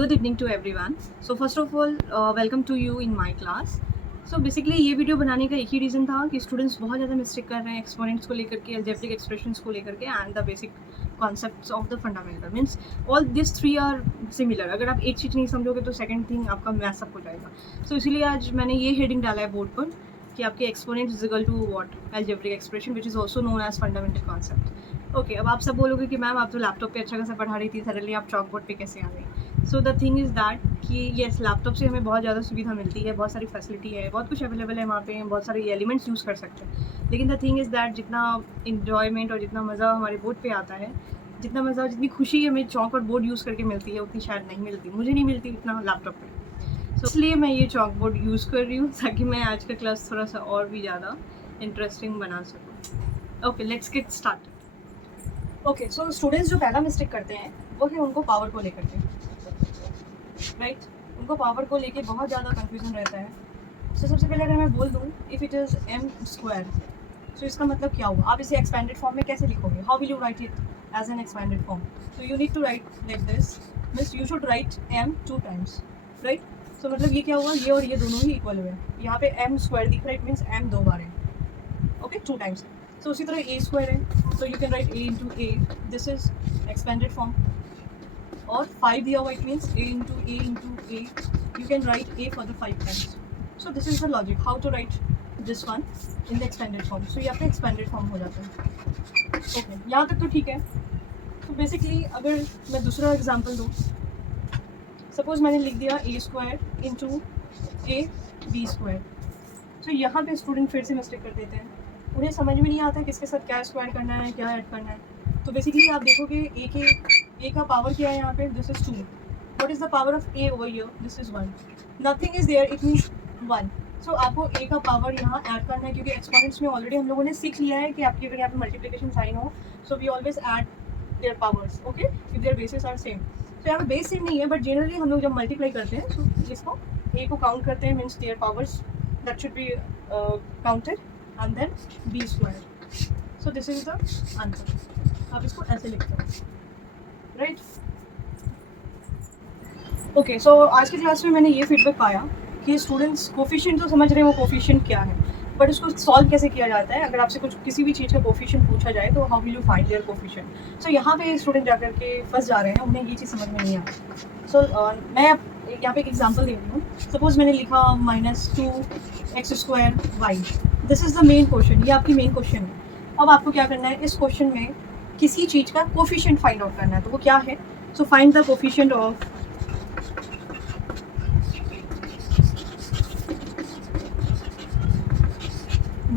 Good evening to everyone. So first of all, welcome to you in my class. So basically ये video बनाने का एक ही reason था कि स्टूडेंट्स बहुत ज़्यादा मिस्टेक कर रहे हैं एक्सपोनेंट्स को लेकर के, अलजेब्रिक एक्सप्रेशंस को लेकर के and the basic concepts of the fundamental means all this three are similar. अगर आप एक चीज़ नहीं समझोगे तो सेकंड थिंग आपका मैसअप हो जाएगा. सो इसीलिए आज मैंने ये हेडिंग डाला है बोर्ड पर कि आपके exponent is equal to what algebraic expression which is also known as fundamental concept. Okay, अब आप सब बोलोगे कि मैम आप तो लैपटॉप पे अच्छा खासा पढ़ा रही थी, सडनली आप चॉक बोर्ड पे कैसे आ गई. So the thing is that कि येस, लैपटॉप से हमें बहुत ज़्यादा सुविधा मिलती है, बहुत सारी फैसिलिटी है, बहुत कुछ अवेलेबल है वहाँ पे, बहुत सारे एलिमेंट्स यूज़ कर सकते हैं. लेकिन द थिंग इज़ दैट जितना इन्जॉयमेंट और जितना मज़ा हमारे बोर्ड पे आता है, जितना मज़ा जितनी खुशी हमें चॉक और बोर्ड यूज़ करके मिलती है, उतनी शायद नहीं मिलती. मुझे नहीं मिलती इतना लैपटॉप पे. सो इसलिए मैं ये चॉक बोर्ड यूज़ कर रही हूँ ताकि मैं आज का क्लास थोड़ा सा और भी ज़्यादा इंटरेस्टिंग बना सकूँ. Okay, let's get start. Okay, so students जो पहला मिस्टेक करते हैं वो है उनको पावर को लेकर के, राइट. उनको पावर को लेके बहुत ज़्यादा कंफ्यूजन रहता है. सो सबसे पहले अगर मैं बोल दूँ if it is M square, so इसका मतलब क्या हुआ. आप इसे एक्सपेंडेड फॉर्म में कैसे लिखोगे? How will you write it as an expanded form? So you need to write like this, means you should write M 2 times, right. So मतलब ये क्या हुआ, ये और ये दोनों ही इक्वल हुए. यहाँ पे एम स्क्वायर दिख रहा है, इट मीन्स एम 2 बार है. Okay, 2 times. सो उसी तरह ए स्क्वायर है, so you can write A into A, this is expanded form. और 5 दिया हुआ, it means a into A, you can write a for the 5 times. So this is the logic how to write this one in the expanded form. So यहाँ पे expanded form हो जाता है. Okay, यहाँ तक तो ठीक है. तो बेसिकली अगर मैं दूसरा एग्जाम्पल दूँ, सपोज मैंने लिख दिया A square into A B square. तो यहाँ पे स्टूडेंट फिर से मिस्टेक कर देते हैं. उन्हें समझ में नहीं आता किसके साथ क्या स्क्वायर करना है, क्या ऐड करना है. तो बेसिकली आप देखोगे ए का पावर क्या है यहाँ पे, this is 2. What is the power of A over here? This is 1. Nothing is there, it means 1. So आपको ए का पावर यहाँ ऐड करना है, क्योंकि एक्सपोनेंट्स में ऑलरेडी हम लोगों ने सीख लिया है कि आपकी अगर यहाँ पे मल्टीप्लिकेशन साइन हो, so we always add their powers. Okay, if their bases are same. तो यहाँ पे बेस सेम नहीं है, बट जनरली हम लोग जब मल्टीप्लाई करते हैं तो इसको ए को काउंट करते हैं, means their powers that should be counted and then be square. So this is the answer. आप इसको ऐसे लिखते हैं, राइट. ओके, सो आज की क्लास में मैंने ये फीडबैक पाया कि स्टूडेंट्स कोफिशिएंट तो समझ रहे हैं वो कोफिशिएंट क्या है, बट उसको सॉल्व कैसे किया जाता है. अगर आपसे कुछ किसी भी चीज़ का कोफिशिएंट पूछा जाए तो how will you find their coefficient. So यहाँ पे स्टूडेंट जाकर के फंस जा रहे हैं, उन्हें ये चीज़ समझ में नहीं आती. सो मैं यहाँ पे एक एग्जांपल दे रही हूँ. सपोज मैंने लिखा -2x² y. This is the main question, ये आपकी मेन क्वेश्चन है. अब आपको क्या करना है, इस क्वेश्चन में किसी चीज़ का कोफिशिएंट फाइंड आउट करना है. तो वो क्या है? So find the coefficient of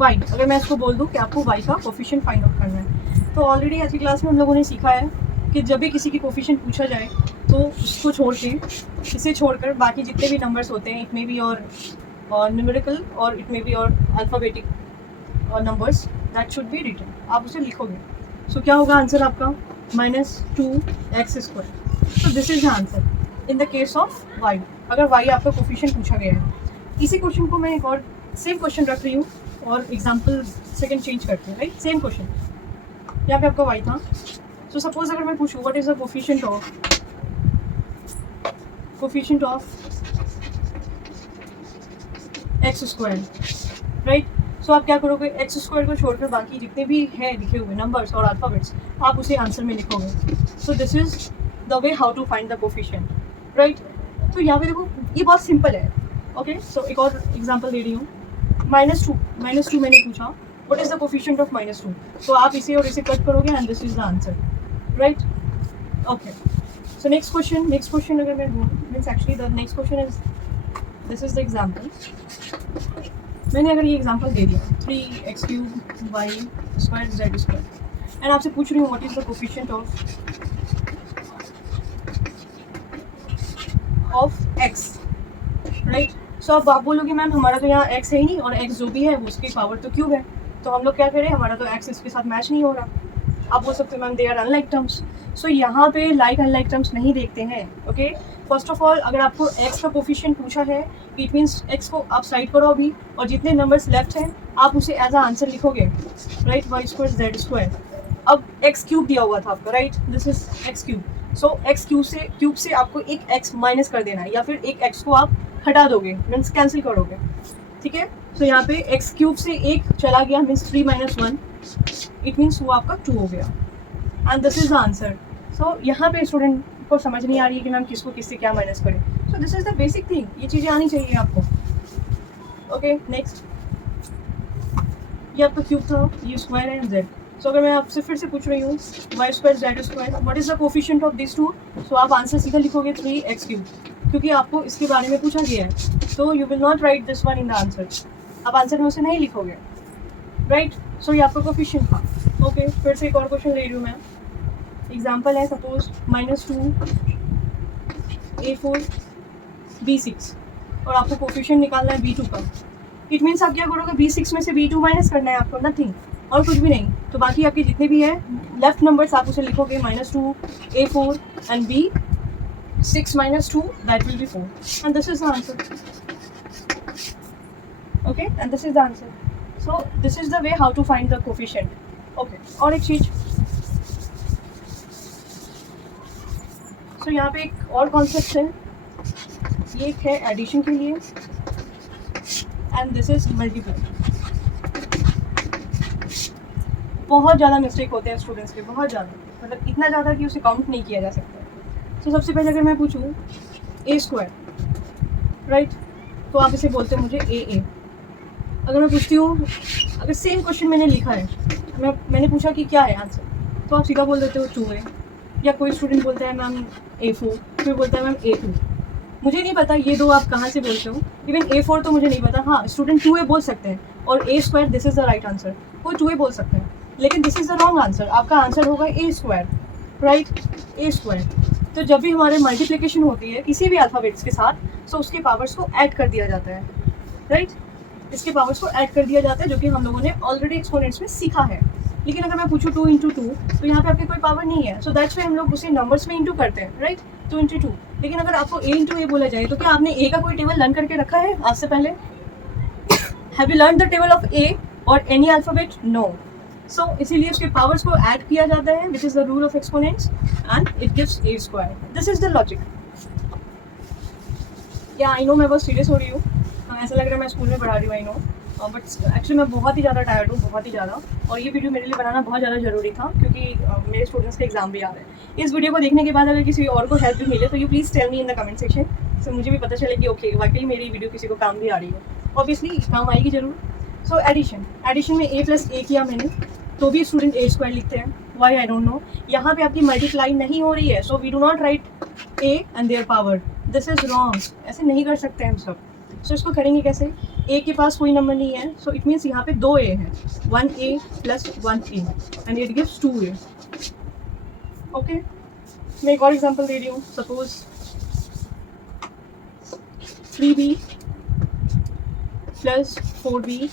y. अगर मैं इसको बोल दूं कि आपको y का कोफिशिएंट फाइंड आउट करना है, तो ऑलरेडी आज की क्लास में हम लोगों ने सीखा है कि जब भी किसी की कोफिशिएंट पूछा जाए तो उसको छोड़ के, इसे छोड़कर बाकी जितने भी नंबर्स होते हैं, इट मे बी और न्यूमेरिकल और इट मे बी और alphabetic numbers, that should be written. आप उसे लिखोगे. सो क्या होगा आंसर आपका? -2x². So this is the answer in the case of y. अगर y आपका कोफिशिएंट पूछा गया है. इसी क्वेश्चन को मैं एक और सेम क्वेश्चन रख रही हूँ और एग्जाम्पल सेकंड चेंज करते हैं, राइट. सेम क्वेश्चन, यहाँ पे आपका y था. सो सपोज अगर मैं पूछूँ what is the coefficient of x², right. So आप क्या करोगे, x² को छोड़कर बाकी जितने भी हैं लिखे हुए नंबर्स और अल्फ़ाबेट्स, आप उसे आंसर में लिखोगे. So this is the way how to find the coefficient, right. तो यहाँ पे देखो ये बहुत सिंपल है. ओके, सो एक और एग्जांपल दे रही हूँ. -2 मैंने पूछा what is the coefficient of -2. तो आप इसे और इसे कट करोगे and this is the answer, right. Okay, so next question अगर मैं means actually the next question is this is the example. मैंने अगर ये एग्जांपल दे दिया 3x³ y² z² एंड आपसे पूछ रही हूँ what is the coefficient of x, right. So अब आप बोलोगे मैम हमारा तो यहाँ x है ही नहीं और x जो भी है वो उसकी पावर तो क्यूब है, तो हम लोग क्या करें, हमारा तो x इसके साथ मैच नहीं हो रहा. आप बोल सकते हो ma'am they are unlike terms. So यहाँ पे लाइक अनलाइक टर्म्स नहीं देखते हैं. ओके, फर्स्ट ऑफ ऑल अगर आपको x का कोफिशिएंट पूछा है, इट मीन्स x को आप साइड करो अभी, और जितने नंबर्स लेफ्ट हैं आप उसे एज अ आंसर लिखोगे, राइट. y² z². अब x³ दिया हुआ था आपका, right. This is x³. So x cube से आपको एक एक्स माइनस कर देना है, या फिर एक एक्स को आप हटा दोगे, मीन्स कैंसिल करोगे, ठीक है। सो यहाँ पे एक्स क्यूब से एक चला गया, मीन्स 3 - 1, इट मीन्स वो आपका 2 हो गया, and this is the answer. So यहाँ पे स्टूडेंट को समझ नहीं आ रही है कि मैम किसको किससे क्या माइनस करें। सो this is the basic thing, ये चीज़ें आनी चाहिए आपको। ओके नेक्स्ट, ये आपका क्यूब था, ये स्क्वायर है, जेड। सो अगर मैं आपसे फिर से पूछ रही हूँ Y square Z square, what is the coefficient of this two, so आप आंसर सीधा लिखोगे 3x क्यूब, क्योंकि आपको इसके बारे में पूछा गया है। तो you will not right this one in the answer, आप आंसर में उसे नहीं लिखोगे, राइट। सो ये आपका कोफिशिएंट था। ओके फिर से एक और क्वेश्चन ले रही हूँ मैं। एग्जाम्पल है सपोज -2 A4 B6, और आपको कोफिशिएंट निकालना है B2 का। इट मीन्स आप क्या करोगे, B6 में से B2 माइनस करना है आपको, नथिंग, और कुछ भी नहीं। तो बाकी आपके जितने भी है लेफ्ट नंबर्स आप उसे लिखोगे -2 A4 and B6 - 2, that will be 4, and this is the answer. Okay and this is the answer. So this is the way how to find the coefficient. Okay और एक चीज, सो यहाँ पे एक और कॉन्सेप्ट है, ये एक है एडिशन के लिए, एंड दिस इज मल्टीप्लाई। बहुत ज़्यादा मिस्टेक होते हैं स्टूडेंट्स के, बहुत ज़्यादा, मतलब इतना ज़्यादा कि उसे काउंट नहीं किया जा सकता। तो सबसे पहले अगर मैं पूछूँ A स्क्वायर, राइट, तो आप इसे बोलते हैं मुझे AA। अगर मैं पूछती हूँ, अगर सेम क्वेश्चन मैंने लिखा है, मैंने पूछा कि क्या है आंसर, तो आप सीधा बोल देते हो 2A, या कोई स्टूडेंट बोलता है मैम A4, कोई बोलता है मैम A2। मुझे नहीं पता ये दो आप कहाँ से बोलते हो, इवन A4 तो मुझे नहीं पता। हाँ स्टूडेंट 2A बोल सकते हैं, और A square this is the right answer, कोई 2A बोल सकते हैं, लेकिन this is the wrong answer. आपका आंसर होगा A square, right, A square. तो जब भी हमारे मल्टीप्लिकेशन होती है किसी भी अल्फ़ाबेट्स के साथ, तो उसके पावर्स को ऐड कर दिया जाता है, राइट, इसके पावर्स को ऐड कर दिया जाता है, जो कि हम लोगों ने ऑलरेडी एक्सपोनेंट्स में सीखा है। लेकिन अगर मैं पूछूँ 2 × 2, तो यहाँ पे आपके कोई पावर नहीं है, सो दैट्स वाई हम लोग उसे नंबर्स में इंटू करते हैं, राइट, 2 × 2। लेकिन अगर आपको A × A बोला जाए, तो क्या आपने A का कोई टेबल लर्न करके रखा है आज से पहले? Have you learn the table of A और एनी अल्फ़ाबेट? नो। सो इसीलिए उसके पावर्स को ऐड किया जाता है, which is the rule of exponents, and it gives A square. This is the logic. या आई नो मैं बहुत सीरियस हो रही हूँ, ऐसा लग रहा है मैं स्कूल में पढ़ा रही हूँ, आई नो, बट एक्चुअली मैं बहुत ही ज़्यादा टायर्ड हूँ, बहुत ही ज़्यादा। और ये वीडियो मेरे लिए बनाना बहुत ज़्यादा ज़रूरी था, क्योंकि मेरे स्टूडेंट्स के एग्जाम भी आ रहे हैं। इस वीडियो को देखने के बाद अगर किसी और को हेल्प भी मिले, तो you please tell me in the comment section, so मुझे भी पता चले कि ओके वाकई मेरी वीडियो किसी को काम भी आ रही है। ऑब्वियसली काम आएगी ज़रूर। सो एडिशन में A + A किया मैंने, तो भी स्टूडेंट A स्क्वायर लिखते हैं, वाई आई डोंट नो। यहाँ पे आपकी मल्टीप्लाई नहीं हो रही है, so we do not write A and their power, this is wrong, ऐसे नहीं कर सकते हम सब। सो इसको करेंगे कैसे? A के पास कोई नंबर नहीं है, सो इट मीन्स यहाँ पे 2 A हैं, 1A + 1A, and it gives 2A। Okay मैं एक और एग्जांपल दे रही हूँ, suppose 3B + 4B,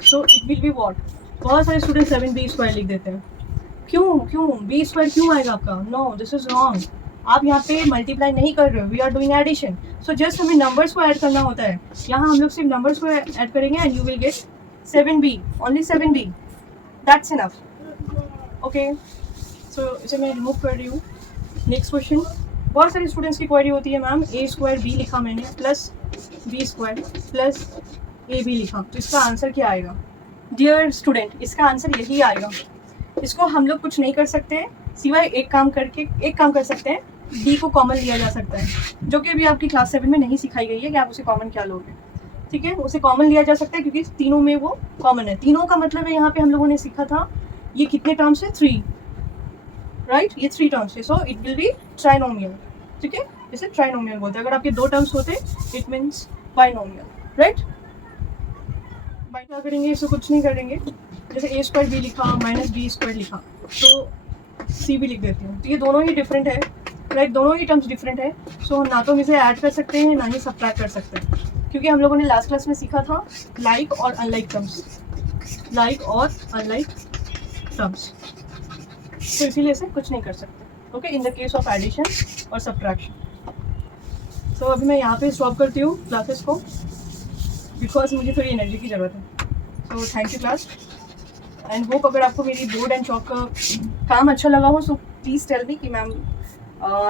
so it will be what? बहुत सारे स्टूडेंट 7B स्क्वायर लिख देते हैं। क्यों B स्क्वायर क्यों आएगा आपका? No, this is wrong. आप यहाँ पे मल्टीप्लाई नहीं कर रहे हो, we are doing addition. So just हमें नंबर्स को ऐड करना होता है। यहाँ हम लोग सिर्फ नंबर्स को ऐड करेंगे, and you will get 7B, only 7B, that's enough. Okay so इसे मैं रिमूव कर रही हूँ। नेक्स्ट क्वेश्चन, बहुत सारे स्टूडेंट्स की क्वेरी होती है मैम A² B लिखा मैंने, प्लस B² प्लस AB लिखा, तो इसका आंसर क्या आएगा? डियर स्टूडेंट, इसका आंसर यही आएगा। इसको हम लोग कुछ नहीं कर सकते, सिवाय एक काम कर सकते हैं, D को कॉमन लिया जा सकता है, जो कि अभी आपकी क्लास 7 में नहीं सिखाई गई है कि आप उसे कॉमन क्या लोगे, ठीक है। उसे कॉमन लिया जा सकता है क्योंकि तीनों में वो कॉमन है। तीनों का मतलब है यहाँ पे हम लोगों ने सीखा था, ये कितने टर्म्स है? 3, राइट, ये 3 टर्म्स है, so it will be trinomial, ठीक है, इसे ट्राइनोमियल बोलते हैं। अगर आपके 2 टर्म्स होते it means binomial, right. By क्या करेंगे? इसको कुछ नहीं करेंगे, जैसे A² B लिखा -B² लिखा, तो C भी लिख देती हूँ। तो ये दोनों ही डिफरेंट है, राइट, दोनों ही टर्म्स डिफरेंट है। सो ना तो हम इसे ऐड कर सकते हैं, ना ही सब्ट्रैक्ट कर सकते हैं, क्योंकि हम लोगों ने लास्ट क्लास में सीखा था लाइक और अनलाइक टर्म्स, लाइक और अनलाइक टर्म्स, तो इसीलिए इसे कुछ नहीं कर सकते, okay, in the case of addition और सब्ट्रैक्शन। सो अभी मैं यहाँ पे स्टॉप करती हूँ क्लासेस को, बिकॉज मुझे थोड़ी एनर्जी की ज़रूरत है। So thank you class, and hope अगर आपको मेरी बोर्ड एंड चॉक का काम अच्छा लगा हो, सो प्लीज़ टेल मी कि मैम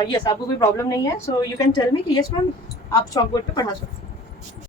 यस आपको कोई प्रॉब्लम नहीं है, so you can tell me कि यस मैम आप चॉकबोर्ड पे पढ़ा सकते हो।